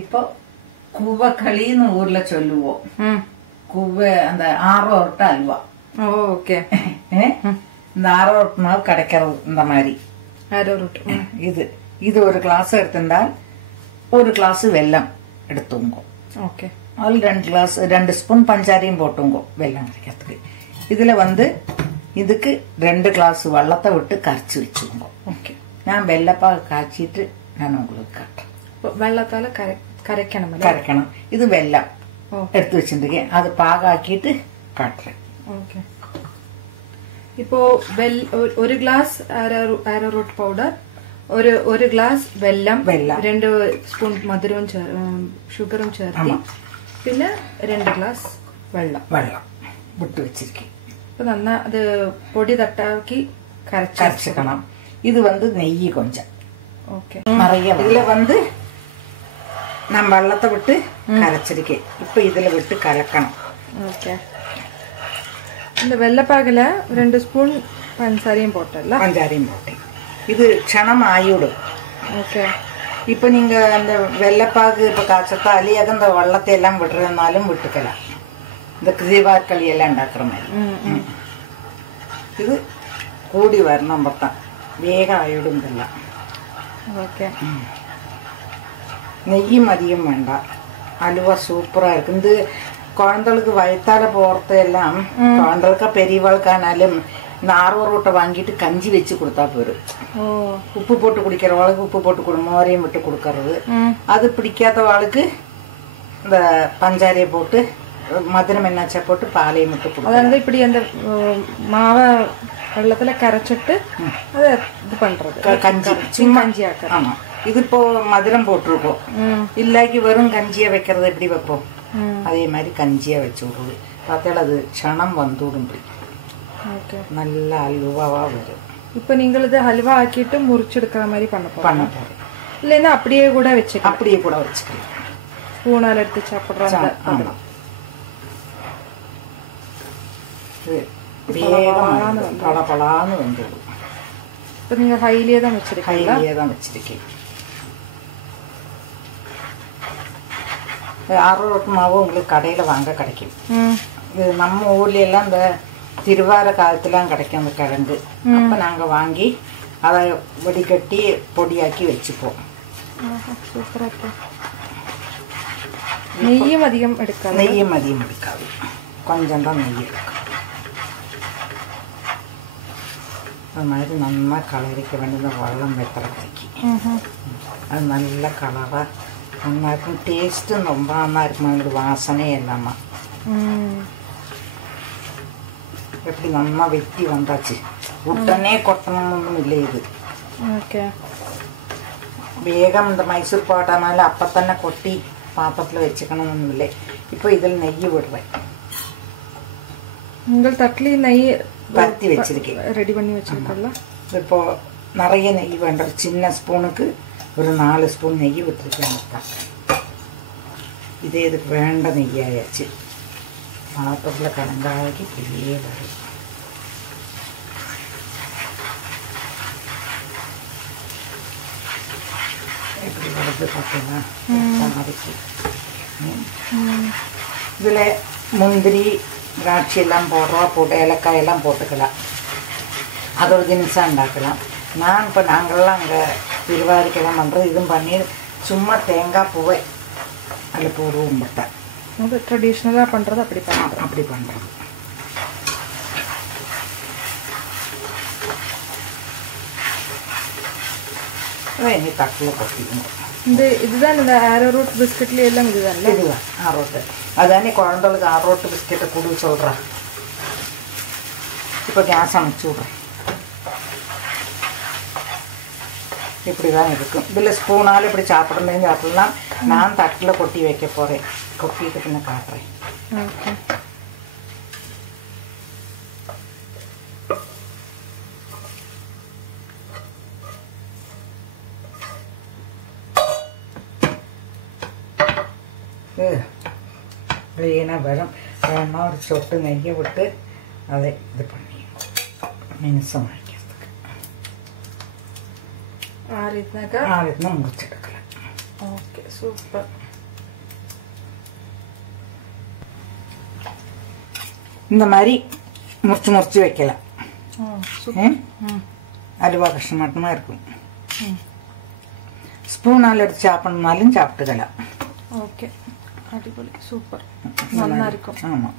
இப்போ கூவக்களின்னு ஊர்ல சொல்லுவோம். கூவ அந்த ஆரோட்ட அல்வா. ஓகே. இந்த ஆரோட் மாவு கிடைக்கிறது இந்த மாதிரி. இது இது ஒரு கிளாஸ் எடுத்திருந்தால் ஒரு கிளாஸ் வெல்லம் எடுத்துங்க. ஓகே. அதில் 2 ஸ்பூன் பஞ்சாரியும் போட்டுங்க வெல்லம் கிடைக்கிறதுக்கு. இதுல இதுக்கு 2 கிளாஸ் வெள்ளத்தை விட்டு கரைச்சி வச்சுக்கோங்க. ஓகே. நான் வெள்ளப்பாக காய்ச்சிட்டு நான் உங்களுக்கு காட்டுறேன். வெள்ளத்தால கரைக்கணும். இது வெல்லம் எடுத்து வச்சிருக்கேன். அது பாகாக்கிட்டு காட்டுறேன். ஓகே. இப்போ ஒரு கிளாஸ் arrowroot பவுடர், ஒரு கிளாஸ் வெல்லம், 2 സ്പൂൺ മധുരവും ഷുഗറും ചേർത്ത്, പിന്നെ 2 ഗ്ലാസ് വെള്ളം വിട്ട് വെച്ചിരിക്കും. ഇപ്പൊ നന്നാ അത് പൊടി തട്ടാക്കി കരച്ചിക്കണം. ഇത് നെയ്യ് கொஞ்சம். ஓகே. நிறைய இதுல நான் வெள்ளத்தை விட்டு கரைச்சிருக்கேன். இப்ப இதுல விட்டு கலக்கணும். ஓகே. இந்த வெள்ளப்பாகுல 2 ஸ்பூன் பஞ்சாரியும் போட்டல. பஞ்சாரியும் போட்டேன். இது க்ஷணம் ஆயிடும். ஓகே. இப்போ நீங்க அந்த வெள்ளப்பாகு இப்ப காய்ச்சத்தாலி அது அந்த வெள்ளத்தை எல்லாம் விடுறதுனாலும் விட்டுக்கலாம். இந்த கிரிவார்களி எல்லாம் ഉണ്ടാக்குற மாதிரி. இது கூடி வரணும் பத்தம். வேகம் ஆயிடும் இதெல்லாம். ஓகே. நெய்யும் அதிகம் வேண்டாம். அலுவா சூப்பரா இருக்கு. இந்த குழந்தைகளுக்கு வயத்தால போறது எல்லாம் குழந்தைகளுக்கு பெரியவாளுக்கானாலும் இந்த ஆரோட்டை வாங்கிட்டு கஞ்சி வச்சு கொடுத்தா போயிடும். உப்பு போட்டு குடிக்கிறவாளுக்கு உப்பு போட்டு மோரையும் விட்டு கொடுக்கறது. அது பிடிக்காதவாளுக்கு இந்த பஞ்சாரியை போட்டு மதுரம் என்னாச்சா போட்டு பாலையும் விட்டு கொடுக்கும். அதாவது இப்படி அந்த மாவை வெள்ளத்துல கரைச்சிட்டு அதை இது பண்றது கஞ்சி கஞ்சி ஆக்க. ஆமா. இது இப்போ மதுரம் போட்டிருக்கோம். இல்லாக்கி வெறும் கஞ்சியா வைக்கிறது எப்படி வைப்போம் அதே மாதிரி கஞ்சியா வச்சு விடுறது. பார்த்தாலும் அது க்ஷணம் வந்துடும். நல்ல அல்வாவா வரும். இப்ப நீங்கள் இது ஹல்வா ஆக்கிட்டு முறிச்செடுக்கிற மாதிரி பண்ண போறோம். இல்லைன்னா அப்படியே கூட வச்சுக்கலாம். ஸ்பூனால எடுத்து சாப்பிடுறாங்க. பளபளான்னு வந்துடும். இப்ப நீங்க ஹைலியே தான் வச்சிருக்கீங்க. ஆரோட் மாவு உங்களுக்கு கடையில வாங்க கிடைக்கும். இது நம்ம ஊர்ல எல்லாம் இந்த திருவார காலத்துலாம் கிடைக்கும் அந்த கிழங்கு. அப்ப நாங்க வாங்கி அதை வடிகட்டி பொடியாக்கி வச்சுப்போம். நெய்யும் அதிகம் எடுக்காது. கொஞ்சம் தான் நெய் எடுக்கும். அது மாதிரி நல்லா கலரிக்க வேண்டியது வெள்ளம் வெத்தலை கறிக்கு. அது நல்ல கலரா நல்லா இருக்கும். டேஸ்ட்டும் ரொம்ப நல்லா இருக்கும். அதோட வாசனை எல்லாமா எப்படி நல்லா வெட்டி வந்தாச்சு. உடனே கொட்டணும்னு இல்லை. இது வேகம் இந்த மைசூர் பாட்டானால அப்பத்தന്നെ கொட்டி பாத்திரத்தில் வச்சுக்கணும்னு இல்லை. இப்போ இதில் நெய் விடுறேன். உங்கள் தட்டில் நெய் பருத்தி வச்சிருக்கேன். ரெடி பண்ணி வச்சிருக்கல. இப்போ நிறைய நெய் வேண்டாம். சின்ன ஸ்பூனுக்கு ஒரு 4 ஸ்பூன் நெய் விட்டுருக்கேன். இதே இதுக்கு வேண்ட நெய்யாயாச்சு. பாத்திரத்தில் கலங்காக்கி பெரிய வரும். எப்படி வருது பார்த்தீங்கன்னா இதில் முந்திரி திராட்சை எல்லாம் போட்டு ஏலக்காய் எல்லாம் போட்டுக்கலாம். அது ஒரு தினசாக உண்டாக்கலாம். இப்போ நாங்கள்லாம் அங்கே திருவாதிக்கெல்லாம் பண்ணுறது இதுவும் பண்ணி சும்மா தேங்காய் பூவை அதில் போடுவோம். பட்டேன் அது ட்ரெடிஷ்னலாக பண்ணுறது அப்படி பண்ணுறது. இனி தட்டில் கொட்டிக்கணும். இதுதான் இந்த ஆரோட் பிஸ்கட்ல எல்லாம் இதுதான் ஆரோட்டு. அதானே குழந்தைகளுக்கு ஆரோட்டு பிஸ்கெட்டை கொடு சொல்கிறேன். இப்போ கேஸ் அணைச்சி விட்றேன். இப்படி தான் இருக்கும். இதில் ஸ்பூனால் இப்படி சாப்பிடலாம். நான் தட்டில் கொட்டி வைக்க போகிறேன். கொட்டிட்டு பின்ன காட்டுறேன். க்ளீனாக வரும். வேணா ஒரு சொட்டு நெய்யை விட்டு அதை இது பண்ணி மினுசம் வைக்கிறதுக்கு ஆறினா முடிச்செடுக்கலாம். Okay, super. இந்த மாதிரி முறிச்சு முறிச்சு வைக்கலாம். அல்வா கஷ்டமாட்டமா இருக்கும். ஸ்பூனால் எடுத்து சாப்பிடணும்னாலும் சாப்பிட்டுக்கலாம். ஓகே, அடிப்பொலி, சூப்பர், நல்லா இருக்கும். ஆமா.